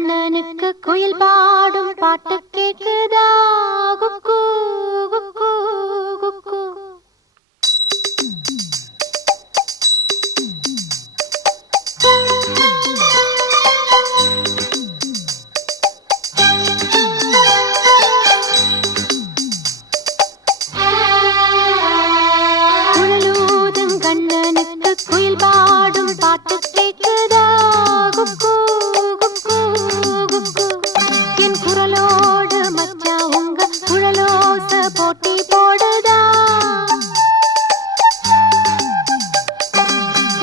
கண்ணனுக்கு குயில் பாடும் பாட்டு கேக்குதா? குக்கு குக்கு குக்கு. குழலூதும் கண்ணனுக்கு குயில் பாடும் பாட்டு கேக்குதா? குக்கு குக்கு குக்கு. என் குரலோடு மச்சா உங்க குழலோச போட்டி போடுதா?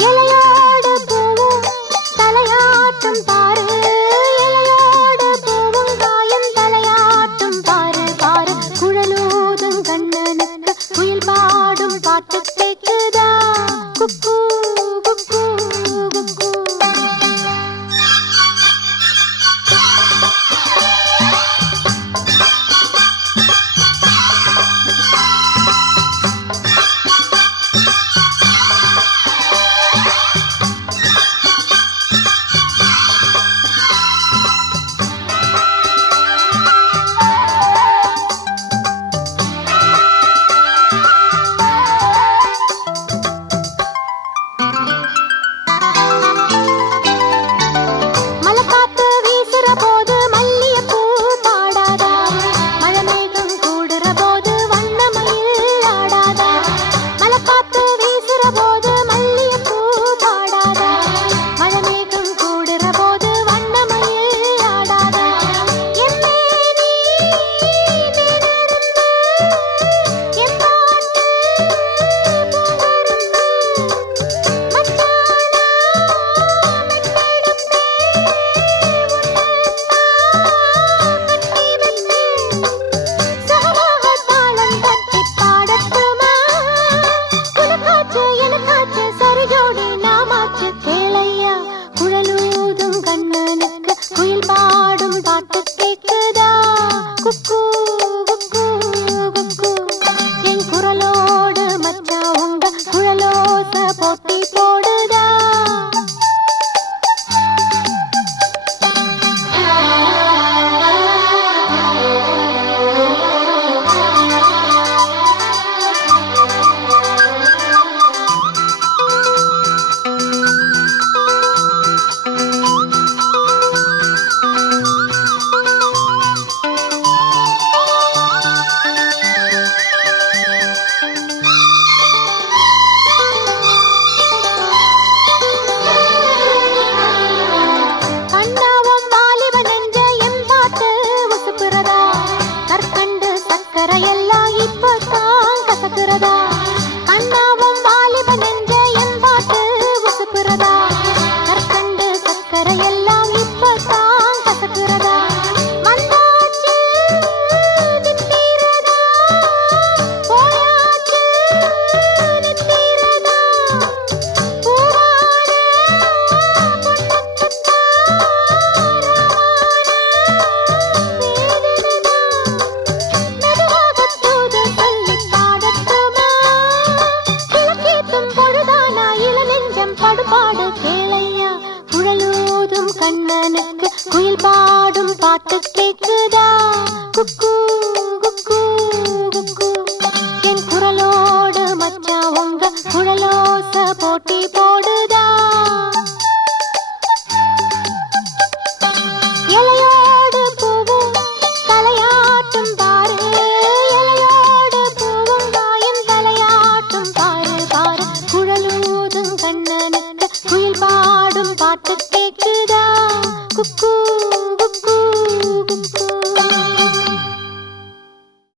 இலையோடு பூவும் தலையாட்டும் பாரு, இலையோடு பூவும் காயும் தலையாட்டும் பாரு பாரு. குழலூதும் கண்ணனுக்கு குயில் பாடும் பாட்டு கேக்குதா? குக்கு குக்கு குக்கு. மலைக்காத்து வீசுற போது மல்லிகைப்பூ பாடாதா? மழைமேகம் கூடுற போது வண்ணமயில் ஆடாதா? மலைக்காத்து வீசுற போது மல்லிகைப்பூ பாடாதா? மழைமேகம் கூடுற போது வண்ணமயில் ஆடாதா? என்னே நீ நினைருந்து என் பாட்டு பூங்கரும்பு மச்சானா குழலூதும் கண்ணனுக்கு குயில் பாடும் பாட்டு கேக்குதா? குக்கு குக்கு குக்கு. என் குரலோடு மச்சா உங்க குழலோச போட்டி போடுதா? கண்ணாவும் வாலிப நெஞ்ச எம்பாட்டு உசுப்புறதா? கற்கண்டு சக்கரை எல்லாம் இப்பதான் கசக்குறதா? கண்ணாவும் வாலிப நெஞ்ச எம்பாட்டு உசுப்புறதா? கற்கண்டு சக்கரை எல்லாம் இப்பதான் கசக்குறதா? வந்தாச்சு நித்திரதா, போயாச்சு நித்திரதா. பூவான பொன்னுக்குத்தா மெதுவாகத் தூது சொல்லிப் பாடட்டுமா? கிழக்கேத்தும் பொழுதானா இளநெஞ்சம் படுபாடு கேளையா? குழலூதும் கண்ணனுக்கு குயில் பாடும் பாட்டு கேக்குதா? குக்கு குக்கு குக்கு. என் குரலோடு மச்சா உங்க குழலோச போட்டி போடுதா? இலையோடு பூவும் தலையாட்டும் பாரு, இலையோடு பூவும் காயும் தலையாட்டும் பாரு பாரு. குழலூதும் கண்ணனுக்கு குயில் பாடும் பாட்டு கேக்குதா?